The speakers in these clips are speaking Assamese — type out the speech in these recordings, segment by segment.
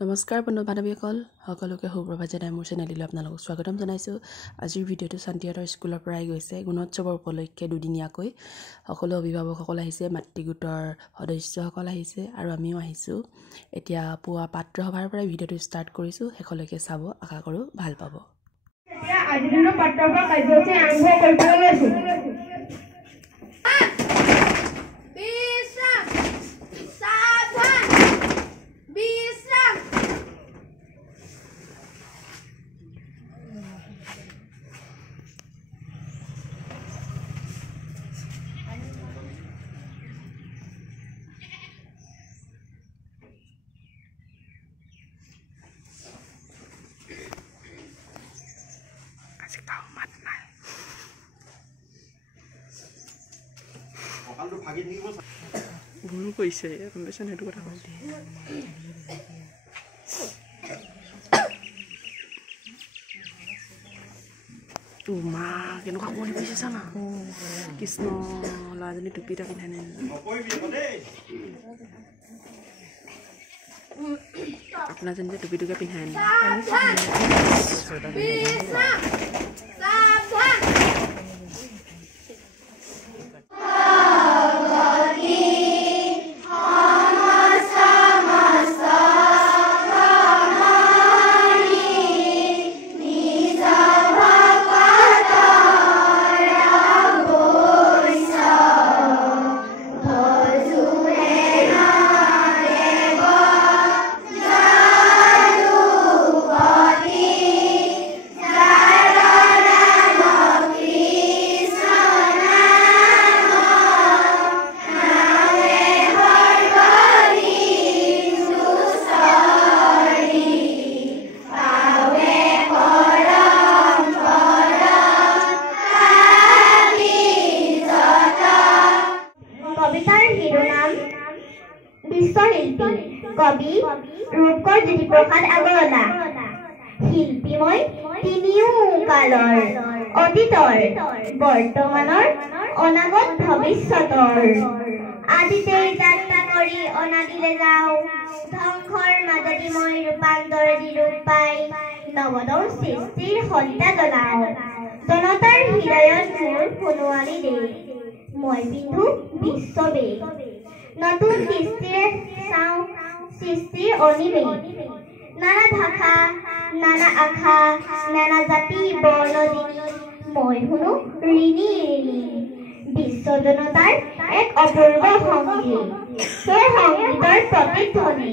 নমস্কাৰ বন্ধু বান্ধৱীসকল সকলোকে সুপ্ৰভাত জনাই মোৰ চেনেললৈ আপোনালোকক স্বাগতম জনাইছোঁ। আজিৰ ভিডিঅ'টো শান্তিহাটৰ স্কুলৰ পৰাই গৈছে। গুণোৎসৱৰ উপলক্ষে দুদিনীয়াকৈ সকলো অভিভাৱকসকল আহিছে, মাতৃগোটৰ সদস্যসকল আহিছে আৰু আমিও আহিছোঁ। এতিয়া পুৱা পাত্ৰ সভাৰ পৰাই ভিডিঅ'টো ষ্টাৰ্ট কৰিছোঁ, শেষলৈকে চাব, আশা কৰোঁ ভাল পাব। আজিৰ দিনৰ পাত্ৰ সভা কাৰ্যসূচী আৰম্ভ কৰিবলৈ লৈছোঁ। ভুল কৰিছে গম পাইছে সেইটো কথা কৈ মা কেনেকুৱা কৰি পাইছে জানা কৃষ্ণ ল'ৰাজনী টুপি এটা পিন্ধাই নাই আপোনাৰজনী যে টুপিটোকে পিন্ধাই নাই কবি ৰূপকৰ জ্যোতিপ্ৰসাদ আগৰৱালা শিল্পীময় তিনিও কালৰ অতীতৰ বৰ্তমানৰ অনাগত ভৱিষ্যতৰ আদিতে যাত্ৰা কৰি অনাদিলে যাওঁ ধ্বংসৰ মাজতে মই ৰূপান্তৰেদি ৰূপ পাই নৱদৰ সৃষ্টিৰ সন্তা জ্বলাওঁ জনতাৰ হৃদয়ত মোৰ সোণোৱালী দেশ মই পিন্ধো বিশ্ববেশ নতুন দৃষ্টিৰে চাওঁ সৃষ্টিৰ অনিমেষ নানা ভাষা নানা আশা নানা জাতি বৰ্ণদিনী মই শুনো ঋণী বিশ্ব জনতাৰ এক অপূৰ্ব সংগীত সেই সংগীতৰ প্ৰতিধ্বনি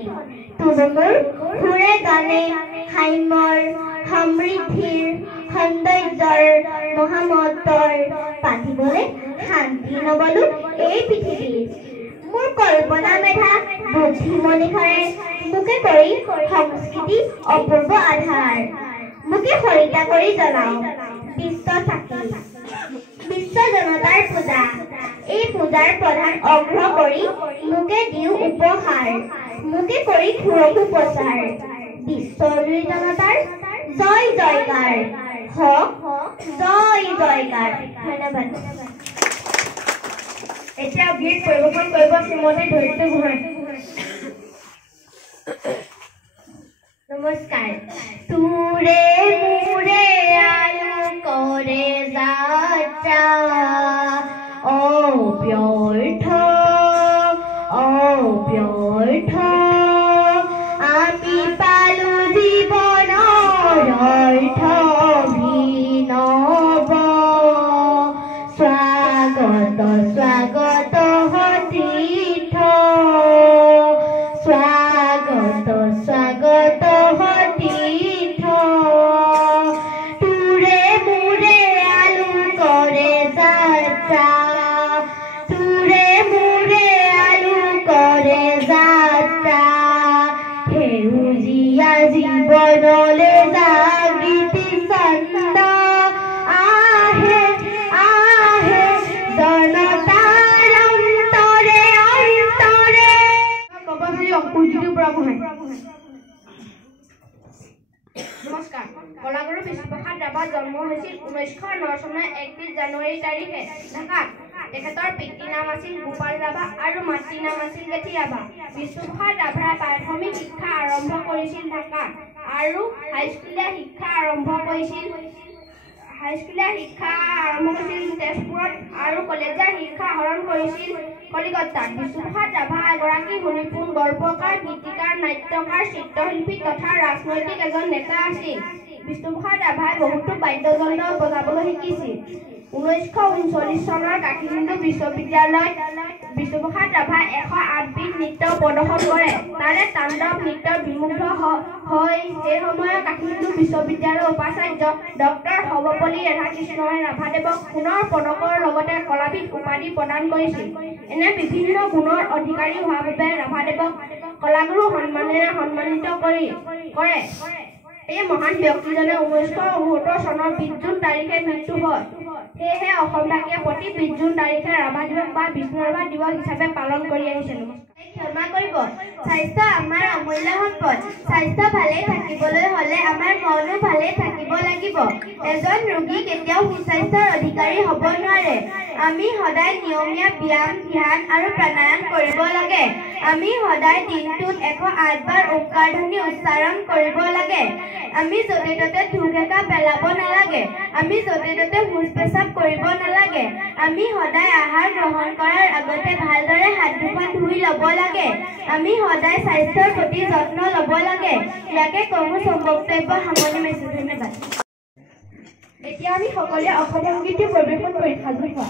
তুলুমুৰ সুৰে গানে সাম্যৰ সমৃদ্ধিৰ সৌন্দৰ্যৰ মহামতৰ পাতিবলৈ শান্তি নবলো এই পৃথিৱীত মোৰ কল্পনা মেধা বুদ্ধিমনিষাৰে মোকে কৰি সংস্কৃতি অপূৰ্ব আধাৰ মোকে সৰিতা কৰি জ্বলাওঁ বিশ্ব চাকি বিশ্ব জনতাৰ পূজা এই পূজাৰ প্ৰধান অগ্ৰহ কৰি মোকে দিওঁ উপহাৰ মোকে কৰি ঘূৰকো প্ৰচাৰ বিশ্বজুৰি জনতাৰ জয় জয়কাৰ হওক জয় জয়কাৰ ধন্যবাদ। এতিয়া গীত পৰিৱেশন কৰিব শ্ৰীমতী ধৰিত্ৰী গোহাঁই। নমস্কাৰ। তোৰে মোৰে আলু কৰে যাত্ৰা অব্যৰ্থ অব্যৰ্থ আমি পালো জীৱনৰ অৰ্থ অভিনৱ স্বাগত স্বাগত তীৰ্থ স্বাগত স্বাগত তীৰ্থ তোৰে মোৰে আলু কৰে যাত্ৰা তোৰে মোৰে আলু কৰে যাত্ৰা সেউজীয়া জীৱনলে জাগৃতি চন্দ আহে আহে জনতাৰ অন্তৰে অন্তৰে কবি অংকুৰজ্যোতি বৰা গোহাঁই। নমস্কাৰ। কলাগুৰু বিষ্ণুপ্ৰসাদ ৰাভাৰ জন্ম হৈছিল 1909 চনৰ 31 জানুৱাৰী তাৰিখে ঢাকাত। তেখেতৰ পিতৃৰ নাম আছিল গোপাল ৰাভা আৰু মাতৃৰ নাম আছিল জেঠী ৰাভা। বিষ্ণুপ্ৰসাদ ৰাভাৰ প্ৰাথমিক শিক্ষা আৰম্ভ কৰিছিল কৰিছিল ঢাকাত আৰু হাইস্কুলীয়া শিক্ষা আৰম্ভ কৰিছিল তেজপুৰত আৰু কলেজীয়া শিক্ষা আহৰণ কৰিছিল কলিকতাত। বিষ্ণুপ্ৰসাদ ৰাভা এগৰাকী সুনিপুণ গল্পকাৰ, গীতিকাৰ, নাট্যকাৰ, চিত্ৰশিল্পী তথা ৰাজনৈতিক এজন নেতা আছিল। বিষ্ণুপ্ৰসাদ ৰাভাই বহুতো বাদ্যযন্ত্ৰ বজাবলৈ শিকিছিল। 1939 চনৰ কাশীহিন্দু বিশ্ববিদ্যালয়ত বিষ্ণুপ্ৰসাদ ৰাভাই 108 বিধ নৃত্য প্ৰদৰ্শন কৰে। তাৰে তাণ্ডৱ নৃত্যৰ বিমুগ্ধ হৈ সেই সময়ৰ কাশীহিন্দু বিশ্ববিদ্যালয়ৰ উপাচাৰ্য ডক্টৰ সৰ্বপল্লী ৰাধাকৃষ্ণই ৰাভাদেৱক সোণৰ পদকৰ লগতে কলাবিদ উপাধি প্ৰদান কৰিছিল। এনে বিভিন্ন গুণৰ অধিকাৰী হোৱাৰ বাবে ৰাভাদেৱক কলাগুৰু সন্মানেৰে সন্মানিত কৰে। এই মহান ব্যক্তিজনে 1969 চনৰ 20 জুন তাৰিখে মৃত্যু হয়। সেয়েহে অসমবাসীয়ে প্ৰতি 20 জুন তাৰিখে ৰাভা দিৱস বা বিষ্ণু ৰাভা দিৱস হিচাপে পালন কৰি আহিছে। ক্ষমা কৰিব। স্বাস্থ্য আমাৰ অমূল্য সম্পদ। স্বাস্থ্য ভালে থাকিবলৈ হলে আমাৰ মনো ভালে থাকিব লাগিব। এজন ৰোগী কেতিয়াও সুস্বাস্থ্যৰ অধিকাৰী হ'ব নোৱাৰে। আমি সদায় নিয়মীয়া ব্যায়াম, ধ্যান আৰু প্ৰাণায়াম কৰিব লাগে। আমি সদায় দিনটোত 108 বাৰ ওমকাৰ ধ্বনি উচ্চাৰণ কৰিব লাগে। আমি য'তে ত'তে থুকেকা পেলাব নালাগে। আমি য'তে ত'তে শৌচ পেচাব কৰিব নালাগে। আমি সদায় আহাৰ গ্ৰহণ কৰাৰ আগতে ভালদৰে হাত দুখন ধুই ল'ব লাগে। আমি সদায় স্বাস্থ্যৰ প্ৰতি যত্ন ল'ব লাগে। ইয়াকে কমু বক্তব্য সামৰণি মাৰিছোঁ। ধন্যবাদ। এতিয়া আমি সকলোৱে অসম সংগীত পৰিৱেশন কৰি সাজু হোৱা।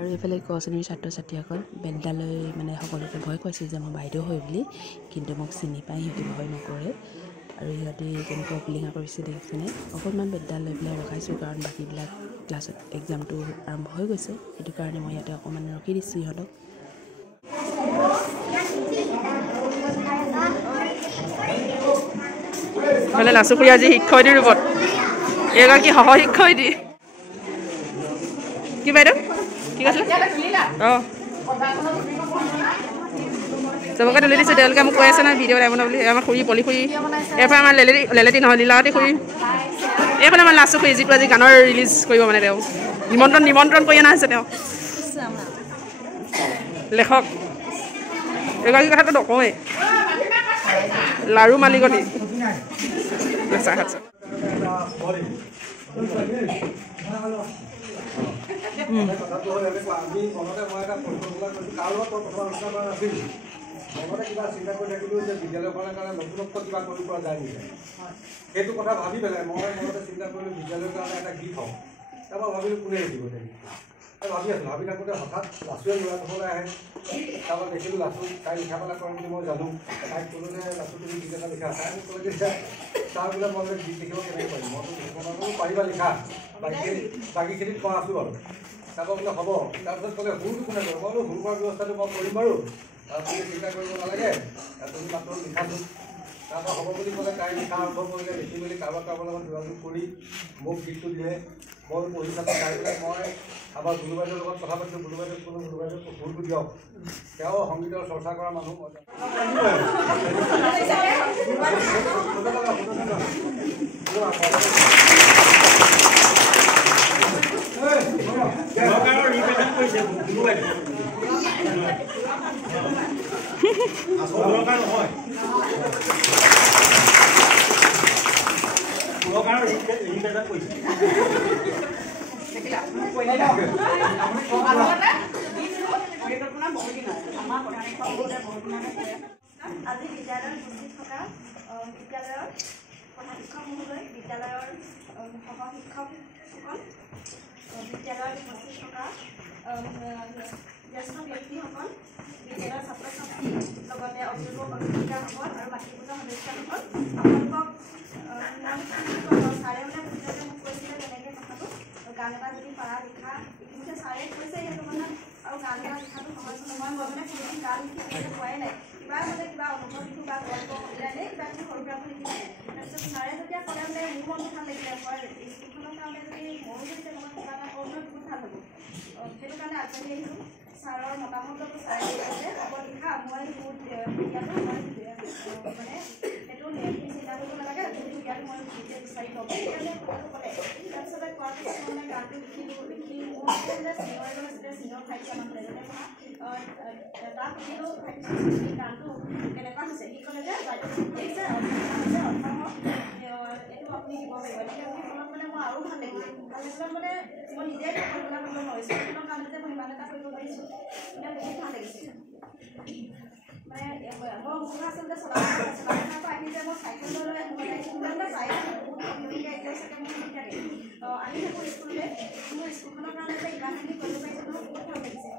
আৰু এইফালে ক শ্ৰেণীৰ ছাত্ৰ ছাত্ৰীসকল বেলডালৈ মানে সকলোকে ভয় খুৱাইছিল যে মই বাইদেউ হয় বুলি, কিন্তু মোক চিনি পাই সিহঁতে ভয় নকৰে। আৰু সিহঁতে কেনেকুৱা ফিলিঙা কৰিছে দেখিছেনে। অকণমান বেলডাল লৈ পেলাই ৰখাইছোঁ, কাৰণ বাকীবিলাক ক্লাছত এক্সামটো আৰম্ভ হৈ গৈছে। সেইটো কাৰণে মই ইয়াতে অকণমান ৰখি দিছোঁ সিহঁতক। মানে লাচুকুৰি আজি শিক্ষয়িত্ৰীৰ ৰূপত এগৰাকী সহ শিক্ষয়িত্ৰী। কি বাইদেউ কি কৈছিলে? অঁ চবকে তুলি দিছোঁ। তেওঁলোকে মোক কৈ আছে নহয় ভিডিঅ' বনাব বুলি। আমাৰ খুৰী পলি খুৰী, এইফালে আমাৰ লেলেটি নহয় লীলাৱতী খুৰী, এইফালে আমাৰ লাচুকুৰি যিটো আজি গানৰ ৰিলিজ কৰিব মানে তেওঁ নিমন্ত্ৰণ কৰি অনা হৈছে। তেওঁ লেখক এগৰাকী কথাটো নকওঁৱেই। লাৰু মালিকনী মনতে কিবা চিন্তা কৰি থাকিলোঁ যে বিদ্যালয়খনৰ কাৰণে নতুনত্ব কিবা কৰিব পৰা যায় নেকি। সেইটো কথা ভাবি পেলাই মই মনতে চিন্তা কৰিলোঁ বিদ্যালয়ৰ কাৰণে এটা গীত হওঁ। তাৰপৰা ভাবিলোঁ কোনে লিখিব লাগিব। ভাবি আছোঁ, ভাবি থাকোঁতে হঠাৎ লাচুৱে ল'ৰা থ'বলৈ আহে। তাৰপৰা দেখিলোঁ লাচু তাই লিখা পেলা কৰে বুলি মই জানো। তাইক ক'লোঁ যে লাচু তুমি গীত এটা লিখা। তাই মোক ক'লে যে তাৰ বোলে মই গীত লিখিব কেনেকৈ পাৰিম। মইতো লিখিব নোৱাৰোঁ, পাৰিবা লিখা, বাকীখিনিত মই আছোঁ বাৰু। তাৰপৰা বোলে হ'ব। তাৰপিছত ক'লে সুৰটো কোনে কৰিব। মই বোলো সুৰ কৰাৰ ব্যৱস্থাটো মই কৰিম বাৰু, তাৰপিছত চিন্তা কৰিব নালাগে, তুমি মাত্ৰ লিখাটো তাৰপৰা হ'ব বুলি ক'লে তাই লিখা আৰম্ভ কৰিলে লিখি মেলি কাৰোবাৰ লগত যোগাযোগ কৰি মোক গীতটো দিলে মই পঢ়ি থাকোঁ গাই পেলাই মই আমাৰ গুৰু বাইদেউৰ লগত কথা পাতিলোঁ গুৰু বাইদেউ ভুলটো দিয়ক তেওঁ সংগীতৰ চৰ্চা কৰা মানুহ আজি বিদ্যালয়ত উপস্থিত থকা বিদ্যালয়ৰ প্ৰধান শিক্ষক মহোদয় বিদ্যালয়ৰ সহশিক্ষকসকল বিদ্যালয়ত উপস্থিত থকা জ্যেষ্ঠ ব্যক্তিসকল বিদ্যালয়ৰ ছাত্ৰ ছাত্ৰী লগতে অভিভাৱক অভিভাৱিকাসকল আৰু বাকীবোৰ সদস্যসকল আপোনালোকক ছাৰে মানে ভিতৰতে মোক কৈছিলে তেনেকৈ কথাটো গান এটা যদি পাৰা লিখা ইতিমধ্যে ছাৰে কৈছে সেইটো কথা আৰু গান এটা লিখাটো সহজ নহয় মই মানে কোনোদিন গান লিখি পোৱাই নাই কিবা মানে কিবা অনুভৱ লিখোঁ বা গল্প উলিয়ালে কিবা যদি সৰু সুৰাকৈ লিখিছে তাৰপিছত ছাৰে যেতিয়া ক'লে মানে মোৰ মনটো ভাল লাগিলে মই স্কুলখনৰ কাৰণে যদি ময়ো যদি তেনেকুৱা কিবা এটা কৰোঁ বহুত ভাল হ'ব সেইটো কাৰণে আগবাঢ়ি আহিছোঁ ছাৰৰ মতামতটো ছাৰে কৈছে হ'ব লিখা মই বহুত এতিয়াতো মই মানে সেইটো চিন্তা কৰিব নালাগে যদি এতিয়াতো মই নিজে বিচাৰি ল'ম সেইকাৰণে কথাটো ক'লে তাৰপিছতে কোৱাৰ পিছত মানে গানটো লিখি মোৰ চিনিয়ৰ এজন আছিলে চিনিয়ৰ ভাইটি আমাৰ কলেজতে পঢ়া তাক সুধিলোঁ ভাইটি গানটো কেনেকুৱা হৈছে সি ক'লে যে বাইদেউ আহিছে এইটো আপুনি দিব পাৰিব এনেকৈ আপুনি ফোনত মানে মই আৰু ভাল লাগিলে মানে মই নিজে কল্পনা কৰিব নোৱাৰিছোঁ স্কুলখনৰ কাৰণে যে মই ইমান এটা কৰিব পাৰিছোঁ এতিয়া বহুত ভাল লাগিছে মানে মই মোৰ আচলতে চলাৰ পৰা আহি যে মই চাইকেল লৈ স্কুললৈ চাই বহুত কমকৈ এতিয়া চাগে মোৰ সুধি থাকে আহি থাকোঁ স্কুললৈ মোৰ স্কুলখনৰ কাৰণে যে ইমানখিনি কৰিব পাৰিছোঁ মোৰ বহুত ভাল লাগিছে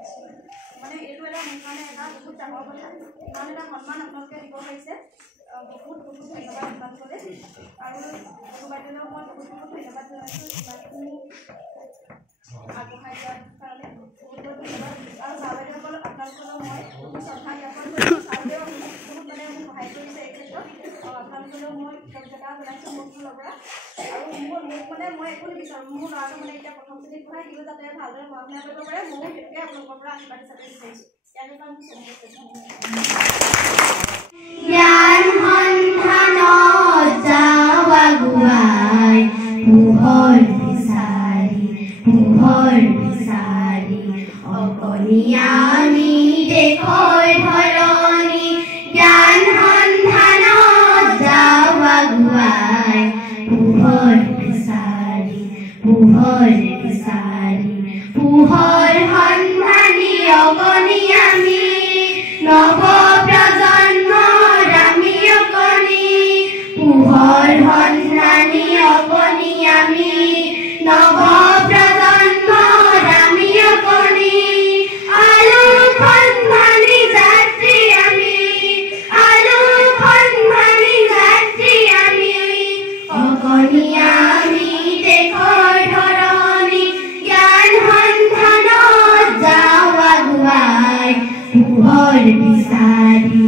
মানে এইটো এটা মোৰ কাৰণে এটা বহুত ডাঙৰ কথা ইমান এটা সন্মান আপোনালোকে দিব পাৰিছে বহুত বহুত ধন্যবাদ আপোনালোকলৈ আৰু গুৰু বাইদেউক মই বহুত বহুত ধন্যবাদ জনাইছোঁ ইমানখিনি আগবঢ়াই দিয়াৰ কাৰণে বহুত বহুত ধন্যবাদ আৰু ছাৰ বাইদেউসকল আপোনালোকলৈ মই বহুত শ্ৰদ্ধা জ্ঞাপন কৰিছোঁ ছাৰ বাইদেউ বহুত মানে মোক সহায় কৰিছে এই ক্ষেত্ৰত আপোনালোকলৈও মই কৃতজ্ঞতা জনাইছোঁ মোৰ ফালৰ পৰা আৰু মোক মানে মই একো নিবিচাৰোঁ মোৰ ল'ৰাটো মানে এতিয়া প্ৰথম শ্ৰেণীত পঢ়াই সিও যাতে ভালদৰে পঢ়া শুনা কৰিব পাৰে ময়ো সেইটোকে আপোনালোকৰ পৰা আশীৰ্বাদ হিচাপে বিচাৰিছোঁ ইয়াৰ পৰা মোক জ্ঞান সন্ধানত যাওঁ আগুৱাই পোহৰ বিচাৰি অকণিয়ামি দেশৰ ধৰণী জ্ঞান সন্ধানত যাওঁ আগুৱাই পোহৰ বিচাৰি পোহৰ সন্ধানী অকণিয়ামি নৱ প্ৰজন্মৰ আমি অকণি পোহৰ সন্ধানী অকণিয়ামি নৱ প্ৰজন্মৰ আমি অকণি আলোক সন্ধানী যাত্ৰী আমি অকণি আমি দেশৰ ধৰণী জ্ঞান সন্ধানত যাওঁ আগুৱাই পোহৰ বিচাৰি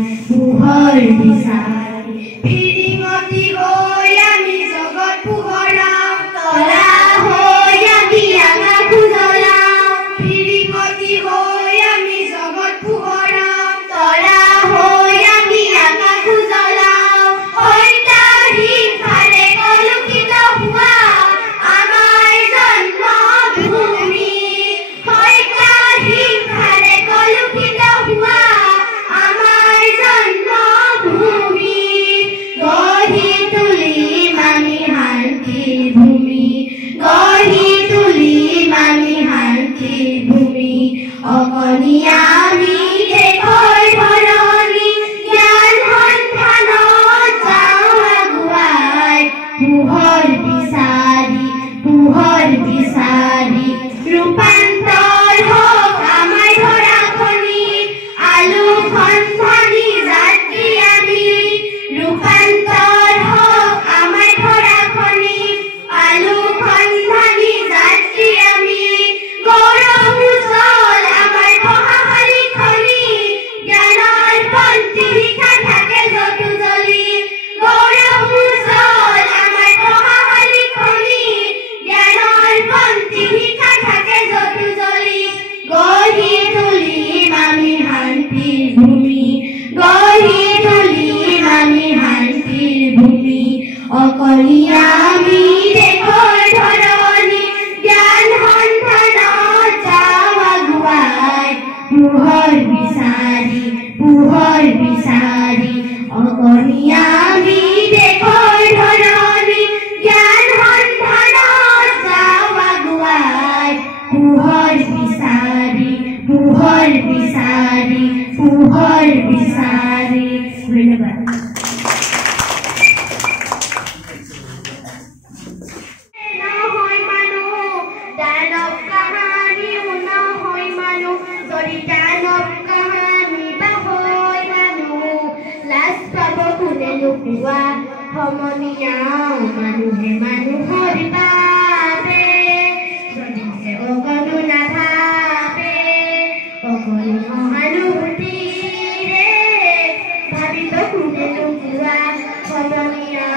ফিৰিঙতি হৈ আমি জগত পোহৰাম তৰা হৈ আমি আকাশ উজলাম ফিৰিঙতি হৈ আমি জগত পোহৰাম তৰা হৈ আমি আকাশ উজলাম সত্যৰ হিংসাৰে কলুষিত হোৱা আমাৰ জন্মভূমি সত্যৰ হিংসাৰে কলুষিত হোৱা আমাৰ জন্মভূমি গঢ়ি তুলিম আমি শান্তিৰ ভূমি অকণি আমি দেশৰ ধৰণী জ্ঞান সন্ধানত যাওঁ আগুৱাই পোহৰ বিচাৰি ৰূপান্তৰ হওক আমাৰ ধৰাখনি আলোক সন্ধানী যাত্ৰী আমি ৰূপান্তৰ হওক আমাৰ ধৰাখনি আলোক সন্ধানী যাত্ৰী আমি গৌৰৱ উজ্জ্বল আমাৰ মহাশালীখন অকণীয়া আমি দেশৰ ধৰণী জ্ঞান সন্ধানত যাওঁ আগুৱাই পোহৰ বিচাৰি অকণীয়া আমি দেশৰ ধৰণী জ্ঞান সন্ধানত যাওঁ আগুৱাই পোহৰ বিচাৰি ধন্যবাদ। নহয় মানুহ দানৱ কাহানিও নহয় মানুহ যদি দানৱ কাহানি বা হয় মানুহ লাজ পাব কোনে লুকুৱা সমনীয়া মানুহে মানুহৰ বাবে যদিহে অকণো নাভাবে অকণো সহানুভূতিৰে ভাবিব কোনে লুকুৱা সমনীয়া